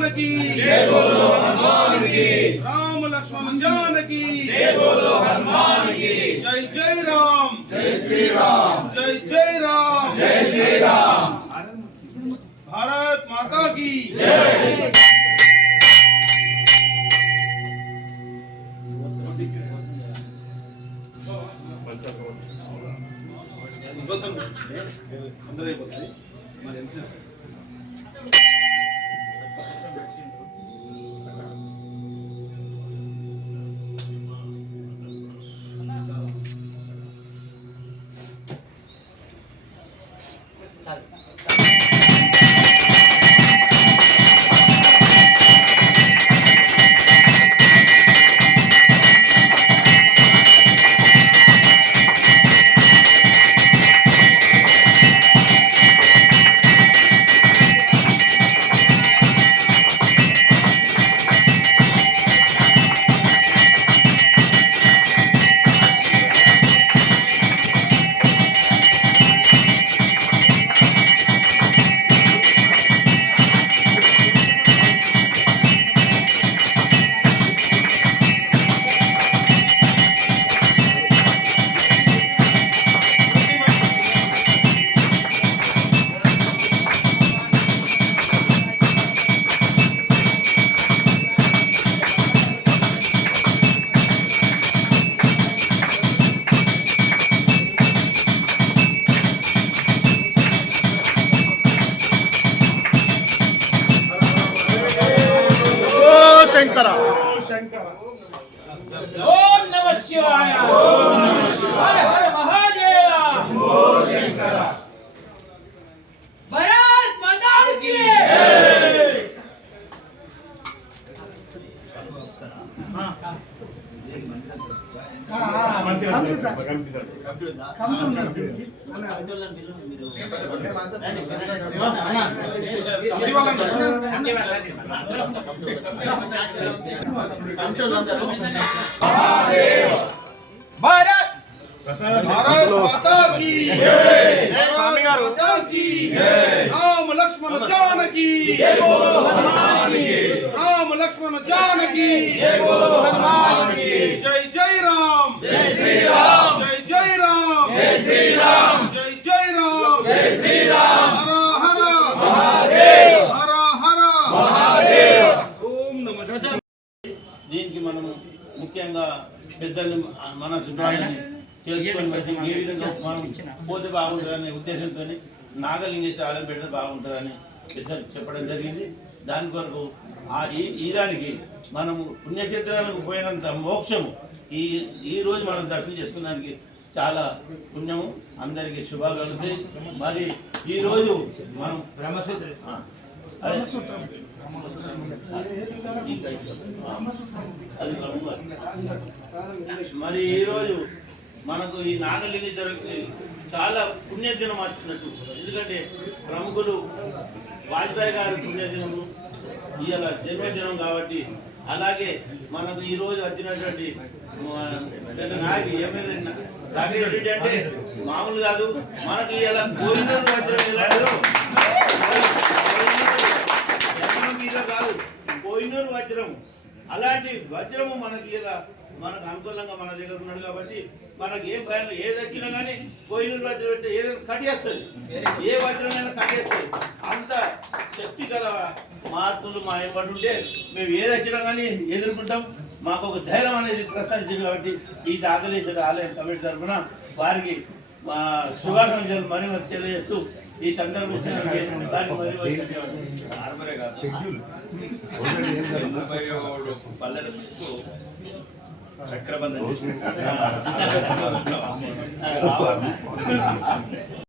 जानकी जय बोलो हनुमान की। राम लक्ष्मण जानकी जय बोलो हनुमान की। जय जय राम जय श्री राम। जय जय राम जय श्री राम। भारत माता की जय। ओम नमः शिवाय। हर हर महादेव। भारत माता की भारत माता की माता की राम लक्ष्मण जानकी जय बोलो हनुमान की। राम लक्ष्मण जानकी जय बोलो हनुमान की। जय जय राम जय श्री राम। जय जय राम जय श्री राम। जय जय राम जय श्री राम। हर हर महादेव। हर हर महादेव। ఓం నమః దీనికి మనం ముఖ్యంగా పెద్దలు మన శుభ్రాన్ని తెలుసుకొని మరి ఏ విధంగా మనం పోతే బాగుంటుందనే ఉద్దేశంతో నాగలింగేశ్వర ఆలయం పెడితే బాగుంటుందని పెద్దలు చెప్పడం జరిగింది. దాని కొరకు ఈ దానికి మనము పుణ్యక్షేత్రాలకు పోయినంత మోక్షము ఈ రోజు మనం దర్శనం చేసుకున్నానికి చాలా పుణ్యము. అందరికీ శుభాలు కలుగుతాయి. మరి ఈరోజు మనం మరి ఈరోజు మనకు ఈ నాగలింగేశ్వరకి చాలా పుణ్యదినం వచ్చినట్టు. ఎందుకంటే ప్రముఖులు వాజ్పేయి గారి పుణ్యదినము ఇవాళ జన్మదినం కాబట్టి. అలాగే మనకు ఈరోజు వచ్చినటువంటి పెద్ద నాయకుడు ఎమ్మెల్యే రాకేష్ రెడ్డి అంటే మామూలు కాదు. మనకు ఇలా కోహినూరు వజ్రం ఇలాంటి కాదు, కోహినూరు వజ్రం అలాంటి వజ్రము మనకి ఇలా మనకు అనుకూలంగా మన దగ్గర ఉన్నాడు కాబట్టి మనకి ఏ భయం ఏది వచ్చినా కానీ కోహినూరు వజ్రం పెడితే ఏదైనా కట్టేస్తుంది. ఏ వజ్రమైనా కట్టేస్తుంది. అంత శక్తి గల మహాత్ములు మా ఎంబడి ఉంటే మేము ఏది వచ్చినా కానీ ఎదుర్కొంటాం. మాకు ఒక ధైర్యం అనేది ప్రసాదించింది కాబట్టి ఈ నాగలేశ్వర ఆలయం కమిటీ తరఫున వారికి మా శుభాకాంక్షలు మరి తెలియజేస్తూ ఈ సందర్భం చక్రబంధం